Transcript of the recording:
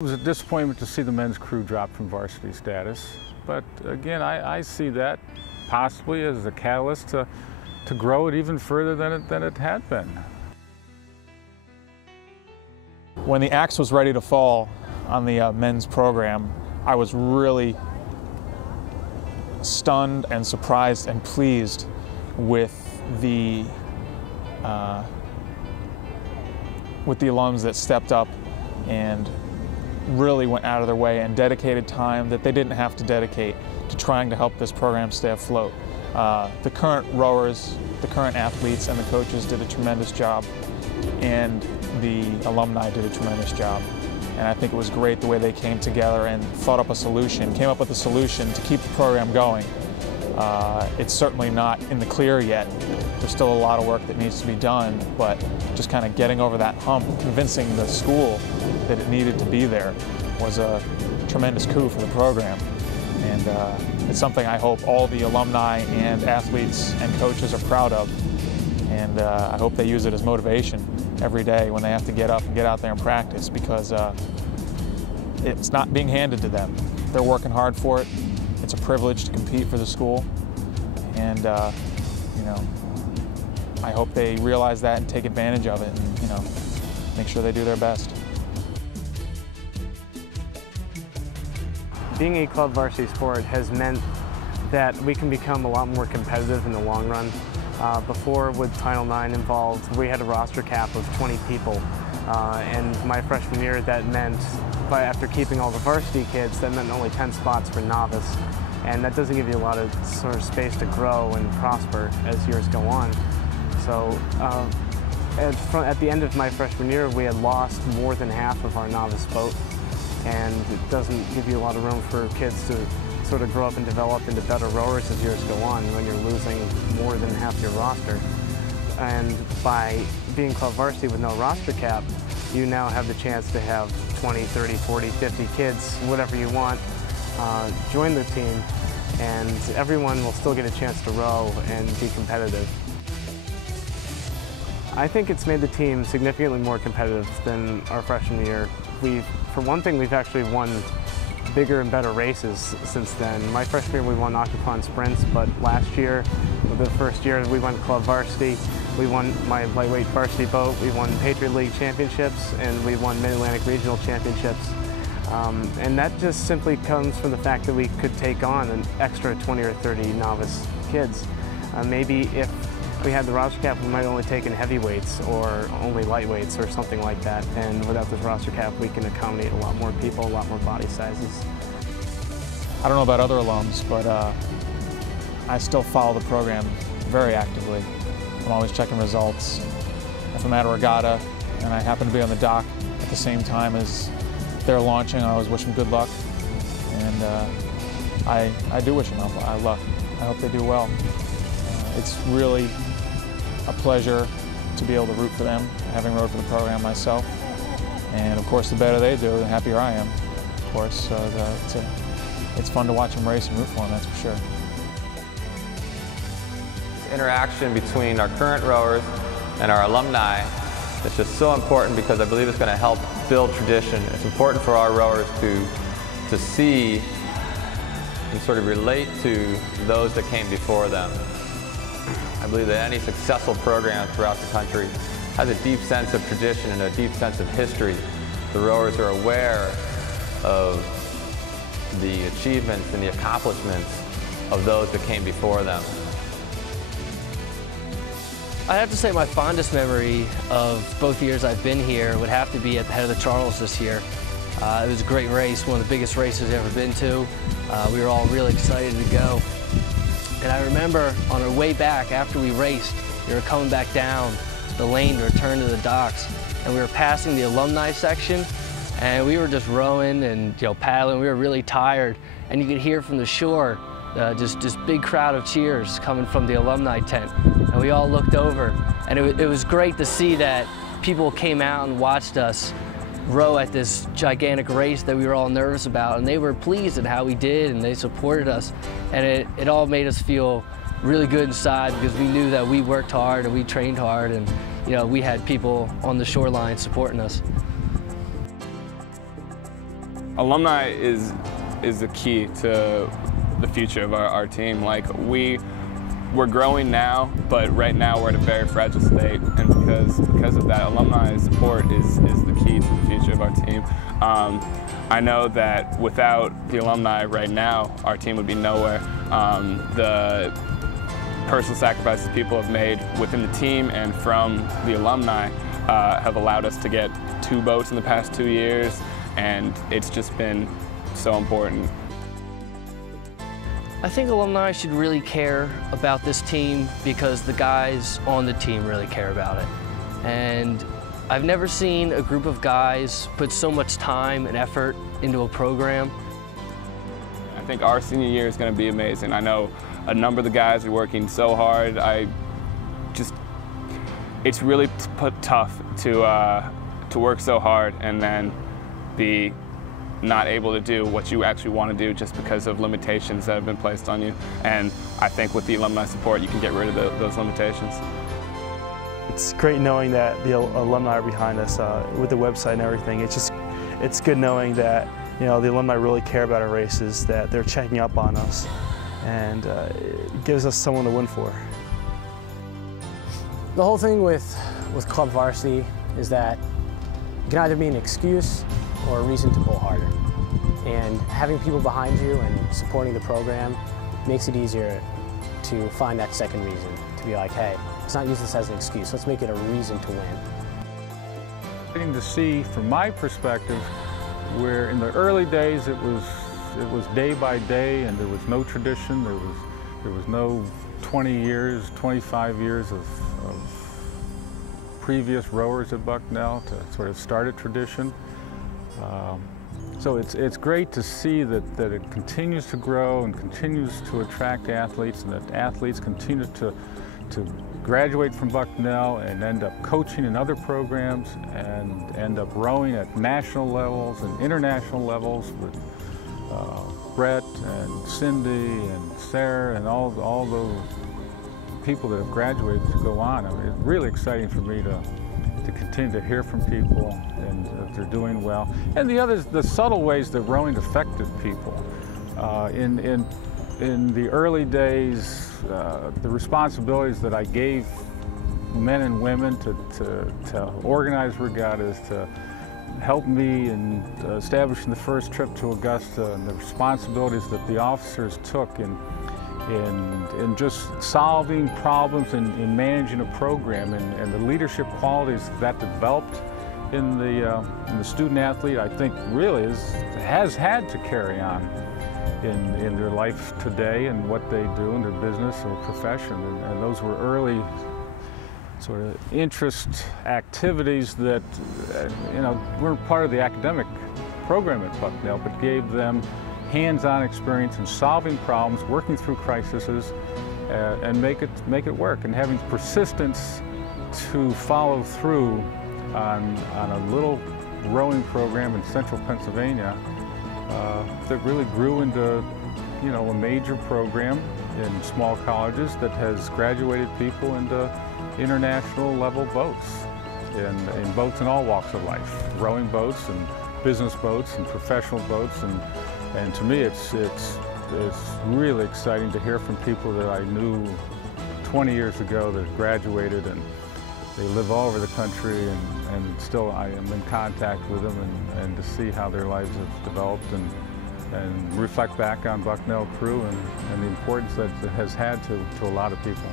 It was a disappointment to see the men's crew drop from varsity status, but again, I see that possibly as a catalyst to grow it even further than it had been. When the axe was ready to fall on the men's program, I was really stunned and surprised and pleased with the alums that stepped up and really went out of their way and dedicated time that they didn't have to dedicate to trying to help this program stay afloat. The current rowers, the current athletes, and the coaches did a tremendous job, and the alumni did a tremendous job. And I think it was great the way they came together and thought up a solution, came up with a solution to keep the program going. It's certainly not in the clear yet. There's still a lot of work that needs to be done, but just kind of getting over that hump, convincing the school that it needed to be there was a tremendous coup for the program. And it's something I hope all the alumni and athletes and coaches are proud of. And I hope they use it as motivation every day when they have to get up and get out there and practice, because it's not being handed to them. They're working hard for it. It's a privilege to compete for the school. And you know, I hope they realize that and take advantage of it, and you know, make sure they do their best. Being a club varsity sport has meant that we can become a lot more competitive in the long run. Before, with Title IX involved, we had a roster cap of 20 people. And my freshman year, that meant, after keeping all the varsity kids, that meant only 10 spots for novice. And that doesn't give you a lot of sort of space to grow and prosper as years go on. So at the end of my freshman year, we had lost more than half of our novice boat. And it doesn't give you a lot of room for kids to sort of grow up and develop into better rowers as years go on when you're losing more than half your roster. And by being club varsity with no roster cap, you now have the chance to have 20, 30, 40, 50 kids, whatever you want, join the team, and everyone will still get a chance to row and be competitive. I think it's made the team significantly more competitive than our freshman year. For one thing, we've actually won bigger and better races since then. My freshman year we won Octathon sprints, but last year, the first year we won club varsity, we won my lightweight varsity boat, we won Patriot League championships, and we won Mid-Atlantic Regional championships. And that just simply comes from the fact that we could take on an extra 20 or 30 novice kids. Maybe if we had the roster cap, we might have only taken heavyweights or only lightweights or something like that. And without this roster cap, we can accommodate a lot more people, a lot more body sizes. I don't know about other alums, but I still follow the program very actively. I'm always checking results. If I'm at a regatta and I happen to be on the dock at the same time as they're launching, I always wish them good luck. And I do wish them luck. I hope they do well. It's really a pleasure to be able to root for them, having rowed for the program myself. And of course, the better they do, the happier I am, of course. So it's fun to watch them race and root for them, that's for sure. This interaction between our current rowers and our alumni is just so important, because I believe it's going to help build tradition. It's important for our rowers to see and sort of relate to those that came before them. I believe that any successful program throughout the country has a deep sense of tradition and a deep sense of history. The rowers are aware of the achievements and the accomplishments of those that came before them. I have to say my fondest memory of both years I've been here would have to be at the head of the Charles this year. It was a great race, one of the biggest races I've ever been to. We were all really excited to go. And I remember on our way back after we raced, we were coming back down the lane to return to the docks, and we were passing the alumni section, and we were just rowing and paddling. We were really tired, and you could hear from the shore just this big crowd of cheers coming from the alumni tent. And we all looked over, and it was great to see that people came out and watched us row at this gigantic race that we were all nervous about, and they were pleased at how we did, and they supported us, and it all made us feel really good inside, because we knew that we worked hard and we trained hard, and we had people on the shoreline supporting us. Alumni is the key to the future of our team. Like, we're growing now, but right now we're at a very fragile state, and because of that, alumni support is the key to the future of our team. I know that without the alumni right now, our team would be nowhere. The personal sacrifices people have made within the team and from the alumni have allowed us to get 2 boats in the past 2 years, and it's just been so important. I think alumni should really care about this team because the guys on the team really care about it. And I've never seen a group of guys put so much time and effort into a program. I think our senior year is going to be amazing. I know a number of the guys are working so hard. It's really tough to work so hard and then be not able to do what you actually want to do just because of limitations that have been placed on you. And I think with the alumni support, you can get rid of those limitations. It's great knowing that the alumni are behind us with the website and everything. It's good knowing that, you know, the alumni really care about our races, that they're checking up on us, and it gives us someone to win for. The whole thing with club varsity is that it can either be an excuse or a reason to pull harder. And having people behind you and supporting the program makes it easier to find that second reason, to be like, hey, let's not use this as an excuse, let's make it a reason to win. Getting to see, from my perspective, where in the early days it was day by day and there was no tradition, there was no 20 years, 25 years of previous rowers at Bucknell to sort of start a tradition. So it's great to see that it continues to grow and continues to attract athletes, and that athletes continue to graduate from Bucknell and end up coaching in other programs and end up rowing at national levels and international levels with Brett and Cindy and Sarah and all those people that have graduated to go on. I mean, it's really exciting for me to continue to hear from people and that they're doing well. And the subtle ways that rowing affected people. In the early days, the responsibilities that I gave men and women to organize regattas, to help me in establishing the first trip to Augusta, and the responsibilities that the officers took in just solving problems and managing a program, and the leadership qualities that developed in the student athlete, I think really has had to carry on in their life today and what they do in their business or profession. And those were early sort of interest activities that weren't part of the academic program at Bucknell, but gave them hands-on experience in solving problems, working through crises, and make it work, and having persistence to follow through on a little rowing program in central Pennsylvania that really grew into a major program in small colleges that has graduated people into international level boats, in boats in all walks of life, rowing boats and business boats and professional boats. And to me, it's really exciting to hear from people that I knew 20 years ago that graduated, and they live all over the country, and still I am in contact with them, and to see how their lives have developed and reflect back on Bucknell Crew and the importance that it has had to a lot of people.